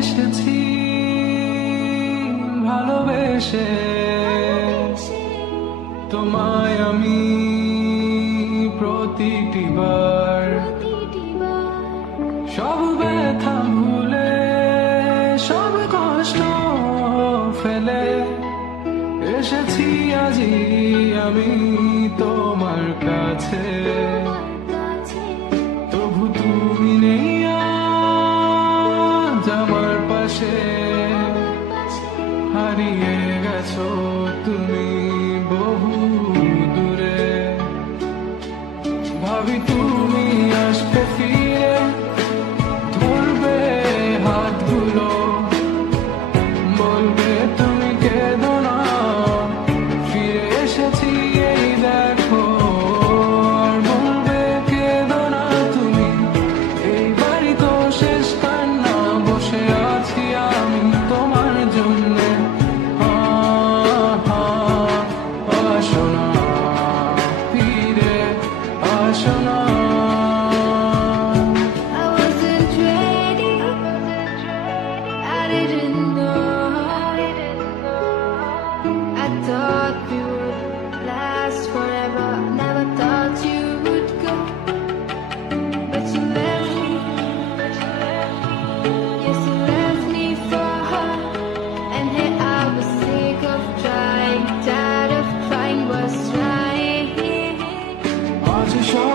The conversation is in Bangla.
এসেছি ভালোবেসে তোমায় আমি প্রতিটি বার সব ব্যথা ভুলে সব কষ্ট ফেলে এসেছি আজি আমি তোমার কাছে তবু তুমি নেই আজ আমার পাশে হারিয়ে গেছো তুমি বহু দূরে ভাবি তুমি আসবে ফিরে ধরবে হাতগুলো বলবে তুমি কেঁদো না ফিরে এসেছি এই দেখো আর বলবে কেঁদো না তুমি এইবারই তো শেষ কান্না বসে আছি আমি তোমার জন্যে আসো না ফিরে আসো না I wasn't ready. I didn't know. I thought we would last forever. Never thought you would go. But you left me. Yes, you left me for her. And here I was sick of trying, tired of trying, was trying. আজ সব